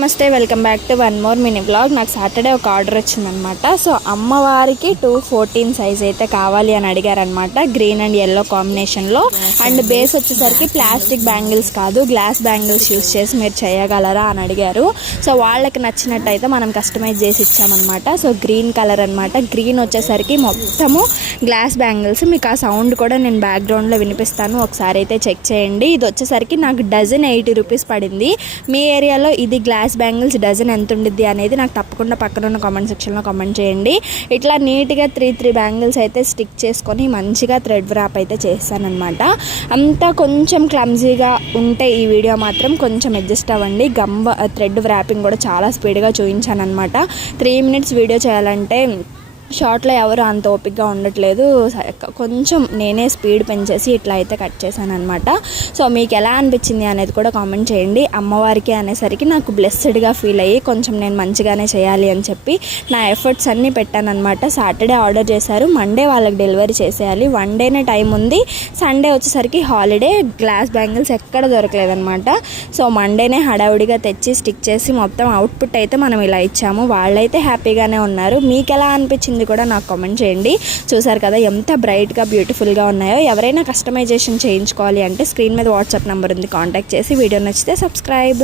నమస్తే, welcome back to one more mini vlog. నాకు Saturday ఒక ఆర్డర్ వచ్చిందనమాట. సో అమ్మవారికి 214 సైజ్ అయితే కావాలి అని అడిగారనమాట. గ్రీన్ అండ్ ఎల్లో కాంబినేషన్లో. అండ్ బేస్ వచ్చేసరికి ప్లాస్టిక్ బ్యాంగిల్స్ కాదు, గ్లాస్ బ్యాంగిల్స్ యూస్ చేసి మీరు చేయగలరా అని అడిగారు. సో వాళ్ళకి నచ్చినట్టయితే మనం కస్టమైజ్ చేసి ఇచ్చామన్నమాట. సో గ్రీన్ కలర్ అనమాట. గ్రీన్ వచ్చేసరికి మొత్తము గ్లాస్ బ్యాంగిల్స్. మీకు ఆ సౌండ్ కూడా నేను బ్యాక్గ్రౌండ్లో వినిపిస్తాను, ఒకసారి అయితే చెక్ చేయండి. ఇది వచ్చేసరికి నాకు డజన్ 80 రూపీస్ పడింది. మీ ఏరియాలో ఇది గ్లాస్ బ్యాంగిల్స్ డజన్ ఎంత ఉండిద్ది అనేది నాకు తప్పకుండా పక్కన ఉన్న కామెంట్ సెక్షన్లో కామెంట్ చేయండి. ఇట్లా నీట్గా 3 బ్యాంగిల్స్ అయితే స్టిక్ చేసుకొని మంచిగా థ్రెడ్ వ్రాప్ అయితే చేస్తానన్నమాట. అంతా కొంచెం క్లమ్జీగా ఉంటే ఈ వీడియో మాత్రం కొంచెం అడ్జస్ట్ అవ్వండి. థ్రెడ్ వ్రాపింగ్ కూడా చాలా స్పీడ్గా చూపించాను అనమాట. 3 minutes వీడియో చేయాలంటే షార్ట్లో ఎవరు అంత ఓపిక్గా ఉండట్లేదు. కొంచెం నేనే స్పీడ్ పెంచేసి ఇట్లా అయితే కట్ చేశాను అనమాట. సో మీకు ఎలా అనిపించింది అనేది కూడా కామెంట్ చేయండి. అమ్మవారికి అనేసరికి నాకు బ్లెస్సెడ్గా ఫీల్ అయ్యి కొంచెం నేను మంచిగానే చేయాలి అని చెప్పి నా ఎఫర్ట్స్ అన్నీ పెట్టాను అనమాట. సాటర్డే ఆర్డర్ చేశారు, మండే వాళ్ళకి డెలివరీ చేసేయాలి. 1 డేనే టైం ఉంది. సండే వచ్చేసరికి హాలిడే. గ్లాస్ బ్యాంగిల్స్ ఎక్కడ దొరకలేదనమాట. సో మండేనే హడావుడిగా తెచ్చి స్టిక్ చేసి మొత్తం అవుట్పుట్ అయితే మనం ఇలా ఇచ్చాము. వాళ్ళైతే హ్యాపీగానే ఉన్నారు. మీకు ఎలా అనిపించింది కూడా నాకు కామెంట్ చేయండి. చూసారు కదా ఎంత బ్రైట్గా బ్యూటిఫుల్గా ఉన్నాయో. ఎవరైనా కస్టమైజేషన్ చేయించుకోవాలి అంటే స్క్రీన్ మీద వాట్సాప్ నెంబర్ ఉంది, కాంటాక్ట్ చేసి వీడియో నచ్చితే సబ్స్క్రైబ్.